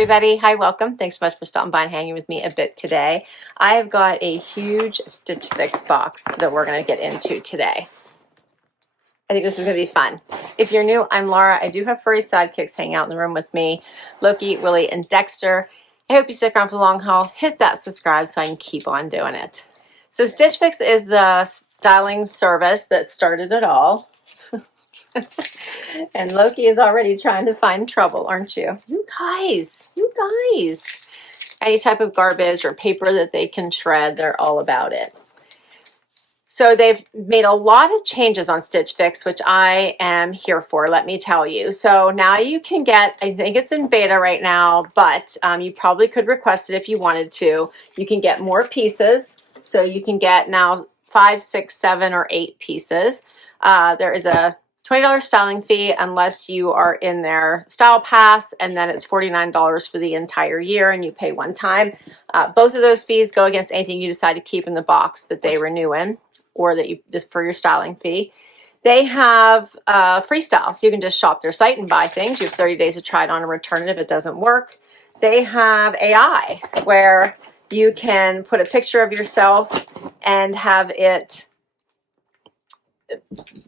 everybody. Hi, welcome. Thanks so much for stopping by and hanging with me a bit today. I have got a huge Stitch Fix box that we're going to get into today. I think this is going to be fun. If you're new, I'm Laura. I do have furry sidekicks hanging out in the room with me, Loki, Willie, and Dexter. I hope you stick around for the long haul. Hit that subscribe so I can keep on doing it. So Stitch Fix is the styling service that started it all. And Loki is already trying to find trouble, aren't you? You guys. Any type of garbage or paper that they can shred, they're all about it. So they've made a lot of changes on Stitch Fix, which I am here for, let me tell you. So now you can get, I think it's in beta right now, but you probably could request it if you wanted to. You can get more pieces. So you can get now 5, 6, 7, or 8 pieces. There is a $20 styling fee unless you are in their style pass, and then it's $49 for the entire year and you pay one time. Both of those fees go against anything you decide to keep in the box that they renew in, or that you just for your styling fee. They have freestyle, so you can just shop their site and buy things. You have 30 days to try it on and return it if it doesn't work. They have AI, where you can put a picture of yourself and have it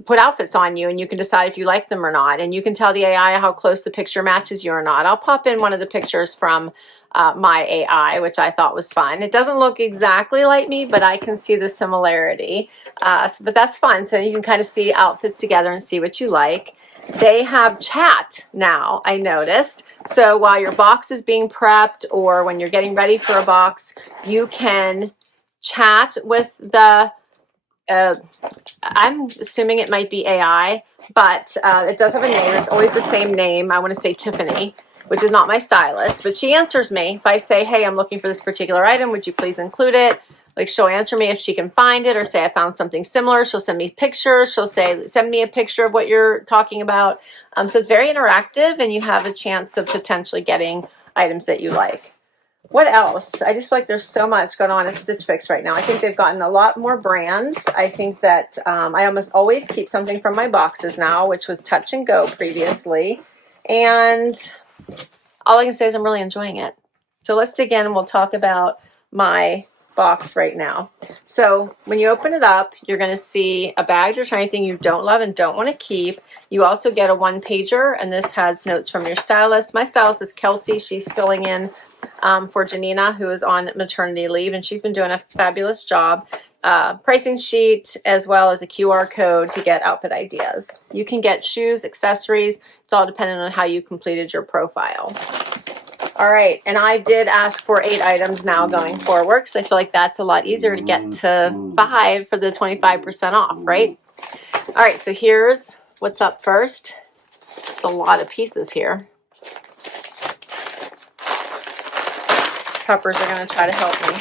put outfits on you, and you can decide if you like them or not, and you can tell the AI how close the picture matches you or not. I'll pop in one of the pictures from my AI, which I thought was fun. It doesn't look exactly like me, but I can see the similarity, but that's fun. So you can kind of see outfits together and see what you like. They have chat now, I noticed. So while your box is being prepped, or when you're getting ready for a box, you can chat with the I'm assuming it might be AI, but it does have a name. It's always the same name. I want to say Tiffany, which is not my stylist, but she answers me. If I say, hey, I'm looking for this particular item, would you please include it? Like, she'll answer me if she can find it, or say I found something similar. She'll send me pictures. She'll say, send me a picture of what you're talking about. So it's very interactive, and you have a chance of potentially getting items that you like. What else? I just feel like there's so much going on at Stitch Fix right now. I think they've gotten a lot more brands. I think that I almost always keep something from my boxes now, which was touch and go previously. And all I can say is I'm really enjoying it. So let's dig in and we'll talk about my box right now. So when you open it up, you're going to see a bag to return anything you don't love and don't want to keep. You also get a one-pager, and this has notes from your stylist. My stylist is Kelsey. She's filling in for Janina, who is on maternity leave, and she's been doing a fabulous job. Pricing sheet, as well as a QR code to get outfit ideas. You can get shoes, accessories. It's all dependent on how you completed your profile. All right, and I did ask for 8 items now going forward, because I feel like that's a lot easier to get to 5 for the 25% off, right? All right, so here's what's up first. It's a lot of pieces here. Peppers are going to try to help me.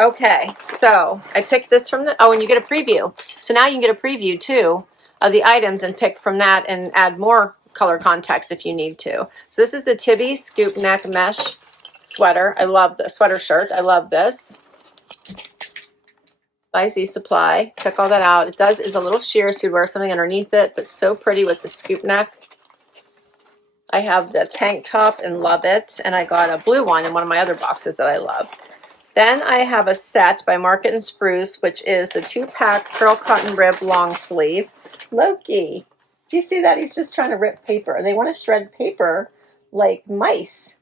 Okay, so I picked this from the, oh, and you get a preview. So now you can get a preview too of the items and pick from that and add more color context if you need to. So this is the Tibi scoop neck mesh sweater. I love the sweater shirt. I love this. By Z Supply. Check all that out. It is a little sheer, so you'd wear something underneath it, but so pretty with the scoop neck. I have the tank top and love it, and I got a blue one in one of my other boxes that I love. Then I have a set by Market and Spruce, which is the 2-pack pearl cotton rib long sleeve. Loki, do you see that? He's just trying to rip paper. They want to shred paper like mice.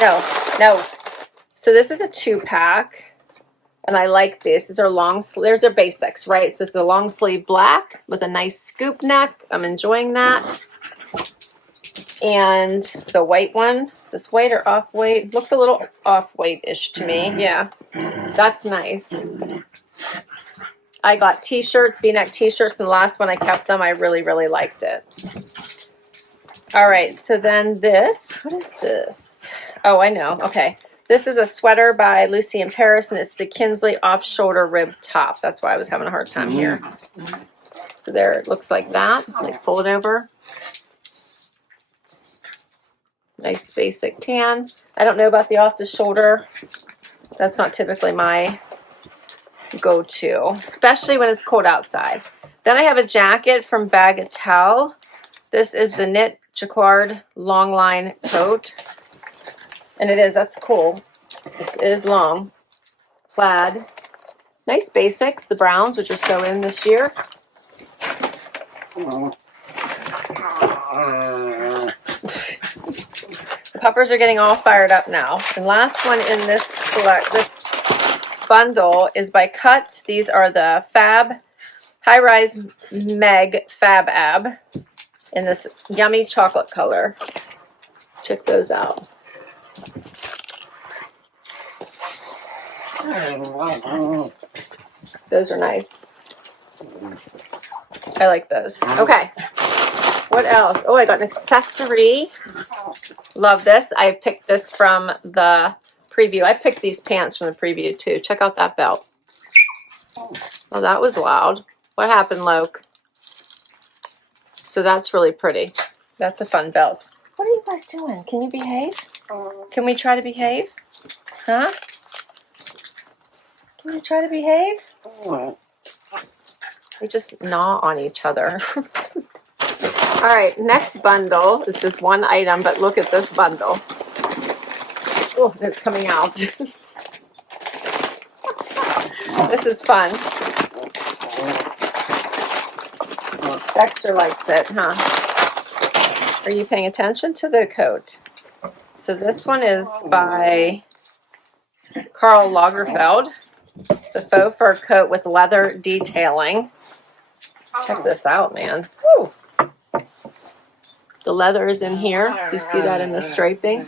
No. So this is a 2-pack. And I like this. These are long, there's their basics, right? So this is a long sleeve black with a nice scoop neck. I'm enjoying that. And the white one, is this white or off-white? Looks a little off-white-ish to me. Yeah, that's nice. I got t-shirts, V-neck t-shirts, and the last one I kept them. I really, really liked it. All right, so then this, what is this? Oh, I know, okay. This is a sweater by Lucy in Paris, and it's the Kinsley off-shoulder rib top. That's why I was having a hard time here. So there, it looks like that. Like, pull it over. Nice basic tan. I don't know about the off-the-shoulder. That's not typically my go-to, especially when it's cold outside. Then I have a jacket from Bagatelle. This is the knit Jaquard Longline coat. And that's cool. It is long. Plaid. Nice basics, the browns, which are so in this year. The puppers are getting all fired up now. And last one in this bundle is by Cut. These are the Fab High Rise Meg Fab Ab in this yummy chocolate color. Check those out. Those are nice. I like those. Okay. What else? Oh, I got an accessory. Love this. I picked this from the preview. I picked these pants from the preview too. Check out that belt. Oh, that was loud. What happened, Loke? So that's really pretty. That's a fun belt. What are you guys doing? Can you behave? Can we try to behave? Huh? Can you try to behave? They just gnaw on each other. All right, next bundle is just one item, but look at this bundle. Oh, it's coming out. This is fun. Dexter likes it, huh? Are you paying attention to the coat? So this one is by Karl Lagerfeld. The faux fur coat with leather detailing. Check this out, man. Woo. The leather is in here. Do you see that in the striping?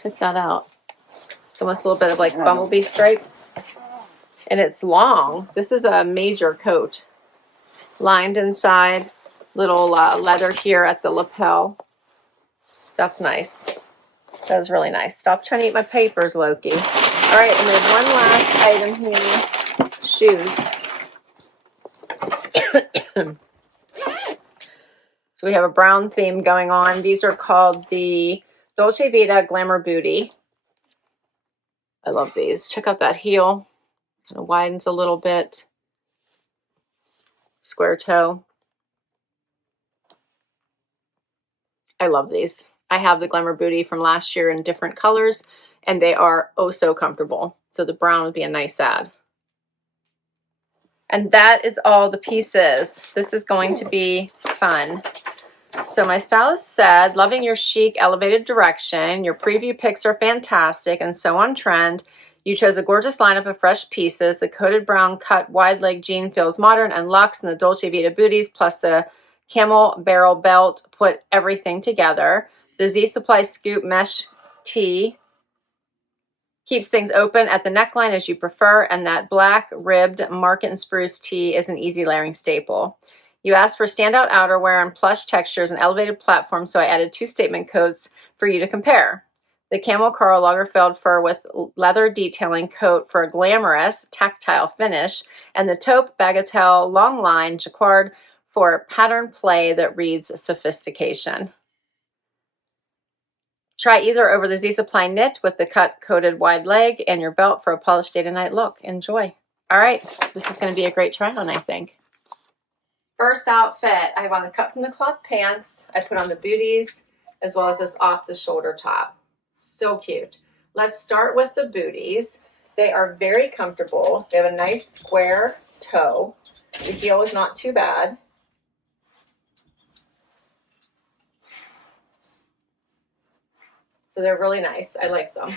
Check that out. It's almost a little bit of like bumblebee stripes. And it's long. This is a major coat. Lined inside. Little leather here at the lapel. That's nice. That was really nice. Stop trying to eat my papers, Loki. All right, and there's one last item here. Shoes. So we have a brown theme going on. These are called the Dolce Vita Glamor Bootie. I love these. Check out that heel. Kind of widens a little bit. Square toe. I love these. I have the Glamor Bootie from last year in different colors, and they are oh so comfortable. So the brown would be a nice add. And that is all the pieces. This is going to be fun. So my stylist said, loving your chic, elevated direction. Your preview picks are fantastic and so on trend. You chose a gorgeous lineup of fresh pieces. The coated brown cut wide leg jean feels modern and luxe, and the Dolce Vita booties plus the camel barrel belt put everything together. The Z Supply scoop mesh tee keeps things open at the neckline as you prefer, and that black ribbed market and spruce tee is an easy layering staple. You asked for standout outerwear and plush textures and elevated platform, so I added 2 statement coats for you to compare. The camel Karl Lagerfeld fur with leather detailing coat for a glamorous tactile finish, and the taupe Bagatelle Longline Jaquard for pattern play that reads sophistication. Try either over the Z Supply knit with the cut coated wide leg and your belt for a polished day-to-night look. Enjoy. All right, this is going to be a great try-on, I think. First outfit, I have on the cut from the cloth pants. I put on the booties as well as this off-the-shoulder top. So cute. Let's start with the booties. They are very comfortable. They have a nice square toe. The heel is not too bad. So they're really nice. I like them.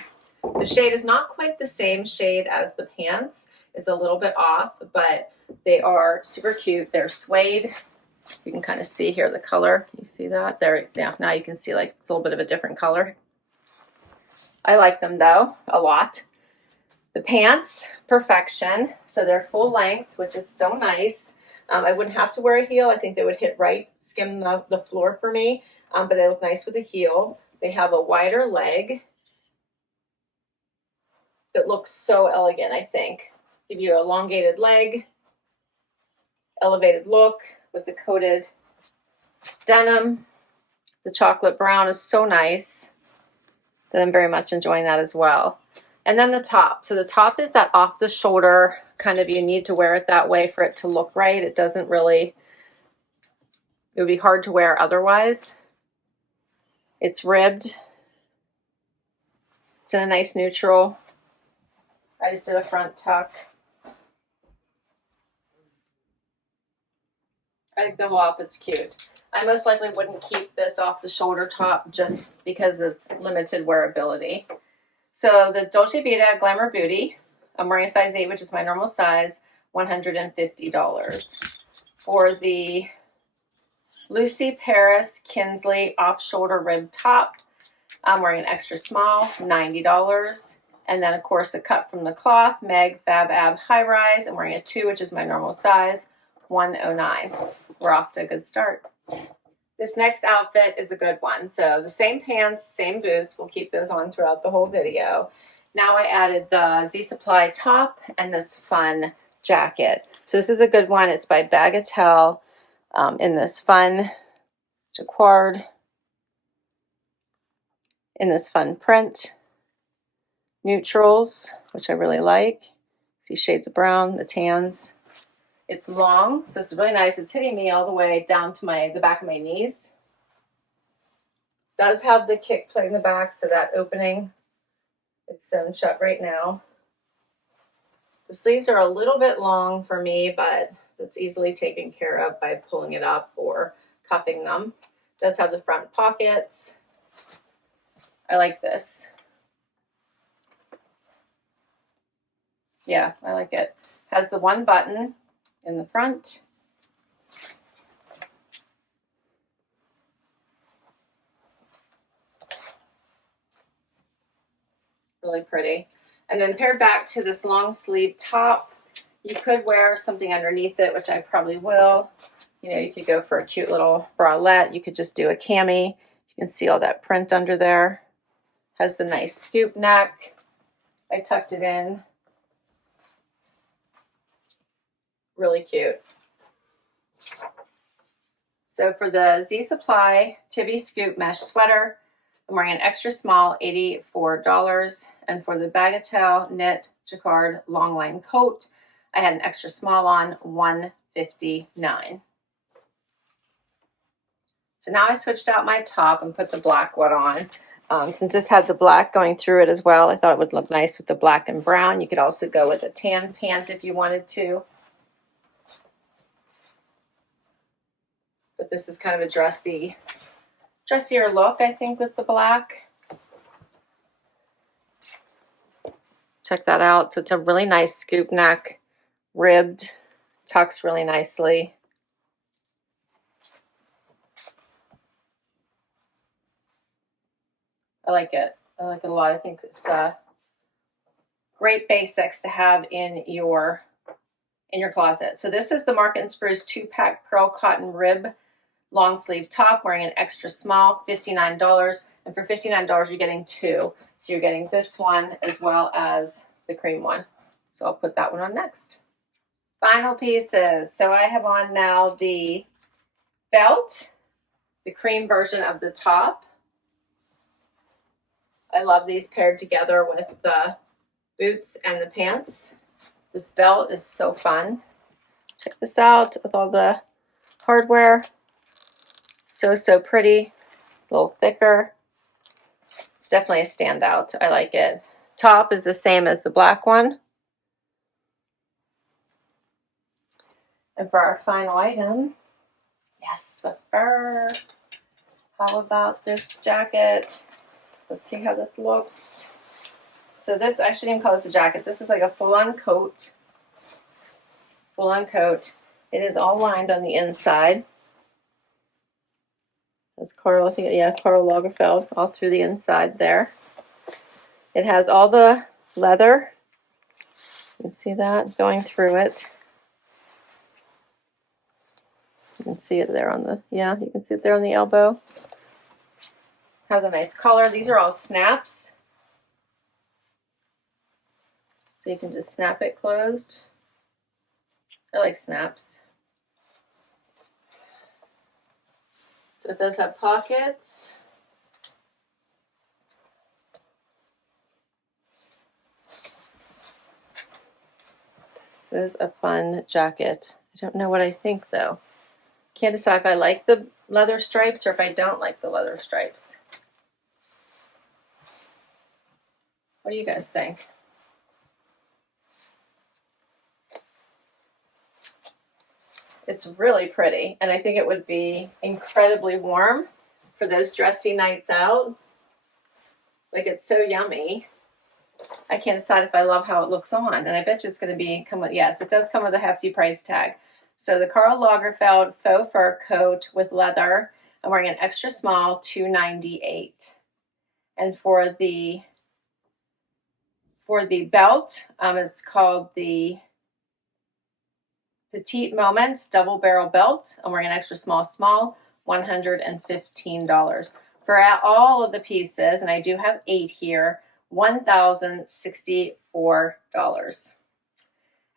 The shade is not quite the same shade as the pants. It's a little bit off, but they are super cute. They're suede. You can kind of see here the color. Can you see that? There, yeah, now you can see like it's a little bit of a different color. I like them though, a lot. The pants, perfection. So they're full length, which is so nice. I wouldn't have to wear a heel. I think they would hit right, skim the floor for me, but they look nice with a heel. They have a wider leg that looks so elegant, I think. Give you an elongated leg, elevated look with the coated denim. The chocolate brown is so nice that I'm very much enjoying that as well. And then the top. So the top is that off the shoulder kind of, you need to wear it that way for it to look right. It doesn't really It would be hard to wear otherwise. It's ribbed. It's in a nice neutral. I just did a front tuck. I think the whole outfit's cute. I most likely wouldn't keep this off the shoulder top just because it's limited wearability. So the Dolce Vita Glamour Bootie, I'm wearing a size 8, which is my normal size, $150. For the Lucy Paris Kinsley off-shoulder rib top, I'm wearing an extra small, $90. And then, of course, a cut from the Kloth Meg Fab Ab High Rise. I'm wearing a 2, which is my normal size, $109. We're off to a good start. This next outfit is a good one. So the same pants, same boots. We'll keep those on throughout the whole video. Now I added the Z Supply top and this fun jacket. So this is a good one. It's by Bagatelle in this fun Jaquard, in this fun print. Neutrals, which I really like. See shades of brown, the tans. It's long, so it's really nice. It's hitting me all the way down to the back of my knees. Does have the kick plate in the back, so that opening is sewn shut right now. The sleeves are a little bit long for me, but it's easily taken care of by pulling it up or cuffing them. Does have the front pockets. I like this. Yeah, I like it. Has the one button in the front. Really pretty. And then paired back to this long sleeve top, you could wear something underneath it, which I probably will. You know, you could go for a cute little bralette. You could just do a cami. You can see all that print under there. Has the nice scoop neck. I tucked it in. Really cute. So for the Z Supply Tibi Scoop Mesh Sweater, I'm wearing an extra small, $84. And for the Bagatelle Knit Jaquard Longline Coat, I had an extra small on, $159. So now I switched out my top and put the black one on. Since this had the black going through it as well, I thought it would look nice with the black and brown. You could also go with a tan pant if you wanted to. But this is kind of a dressier look, I think, with the black. Check that out. So it's a really nice scoop neck, ribbed, tucks really nicely. I like it. I like it a lot. I think it's a great basics to have in your closet. So this is the Market & Spruce 2-pack pearl cotton rib long sleeve top, wearing an extra small, $59. And for $59, you're getting 2. So you're getting this one as well as the cream one. So I'll put that one on next. Final pieces. So I have on now the belt, the cream version of the top. I love these paired together with the boots and the pants. This belt is so fun. Check this out with all the hardware. So pretty. A little thicker. It's definitely a standout. I like it. Top is the same as the black one. And for our final item, yes, the fur. How about this jacket? Let's see how this looks. So this, I shouldn't even call this a jacket. This is like a full-on coat. Full-on coat. It is all lined on the inside. That's Karl, I think, yeah, Karl Lagerfeld, all through the inside there. It has all the leather. You can see that going through it. You can see it there on the, yeah, you can see it there on the elbow. Has a nice color. These are all snaps. So you can just snap it closed. I like snaps. So it does have pockets. This is a fun jacket. I don't know what I think though. Can't decide if I like the leather stripes or if I don't like the leather stripes. What do you guys think? It's really pretty, and I think it would be incredibly warm for those dressy nights out. Like, it's so yummy. I can't decide if I love how it looks on, and I bet you it's going to come with, yes, it does come with a hefty price tag. So the Karl Lagerfeld faux fur coat with leather. I'm wearing an extra small, $2.98. And for the belt, it's called the Petit Moment double barrel belt. I'm wearing an extra small, $115. For all of the pieces, and I do have 8 here, $1,064.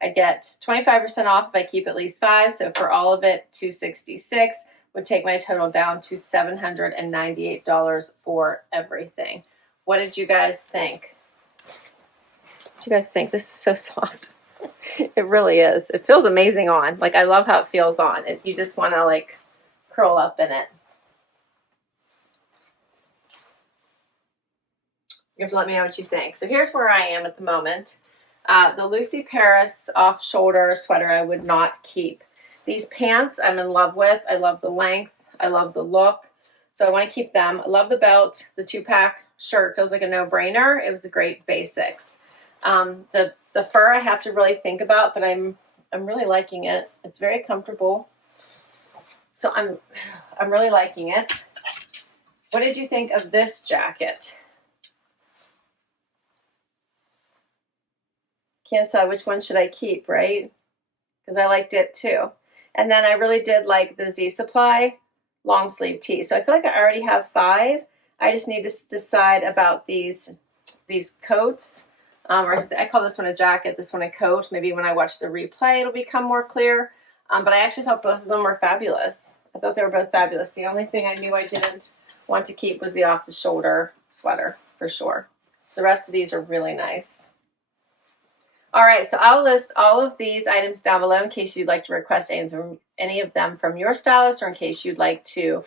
I get 25% off if I keep at least 5. So for all of it, $266 would take my total down to $798 for everything. What did you guys think? What do you guys think? This is so soft. It really is. It feels amazing on. Like, I love how it feels on. You just want to like curl up in it. You have to let me know what you think. So here's where I am at the moment. The Lucy Paris off-shoulder sweater I would not keep. These pants I'm in love with. I love the length. I love the look. So I want to keep them. I love the belt. The 2-pack shirt feels like a no-brainer. It was a great basics. The fur I have to really think about, but I'm really liking it. It's very comfortable. So I'm really liking it. What did you think of this jacket? Can't decide which one should I keep, right? Because I liked it too. And then I really did like the Z Supply long sleeve tee. So I feel like I already have 5. I just need to decide about these coats. Or I call this one a jacket, this one a coat. Maybe when I watch the replay, it'll become more clear. But I actually thought both of them were fabulous. I thought they were both fabulous. The only thing I knew I didn't want to keep was the off-the-shoulder sweater, for sure. The rest of these are really nice. All right, so I'll list all of these items down below in case you'd like to request any of them from your stylist, or in case you'd like to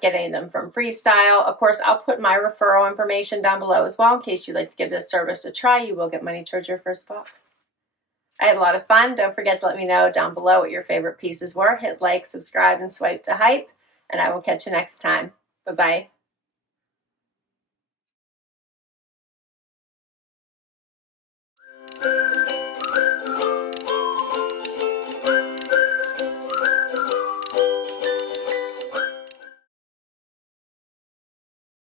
get any of them from Freestyle. Of course, I'll put my referral information down below as well in case you'd like to give this service a try. You will get money towards your first box. I had a lot of fun. Don't forget to let me know down below what your favorite pieces were. Hit like, subscribe, and swipe to hype, and I will catch you next time. Bye-bye.